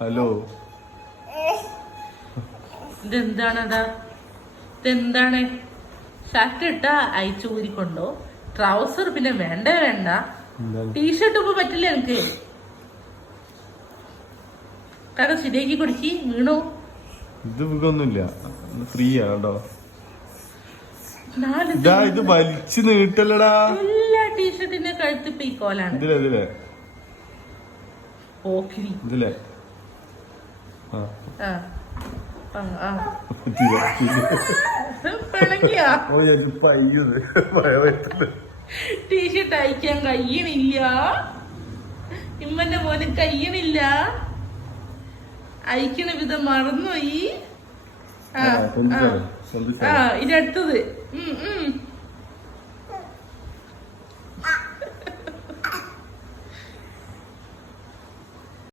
Hello. ഇതെന്താണടാ ഇതെന്താണ്? Shirt ഇട്ട അയച്ചു ഊരിക്കൊണ്ടോ? ട്രൗസർ പിന്നെ വേണ്ട വേണ്ട. ടീഷർട്ട് ഇപ്പൊ പറ്റില്ല എനിക്ക് കട ശരിയാക്കി കൊടുക്കി വീണു. ഇത് ഇതൊന്നുമില്ല ഫ്രീ ആണോ ഇത് വലിച്ചു നീട്ടല്ലടാ. എല്ലാ ടീഷർട്ടിന്റെ കഴുത്ത് ഇപ്പൊ ഈ കോലാണ്. ഇതിലെ ഇതിലെ. ഓക്കെ ഇതിലെ. ടീഷർട്ട് അയക്കാൻ കഴിയണില്ല. ഇമ്മന്റെ മോന് കഴിയണില്ല. അയക്കണ വിധം മറന്നുപോയി. ആ ഇതടുത്തത് ഉം ഉം.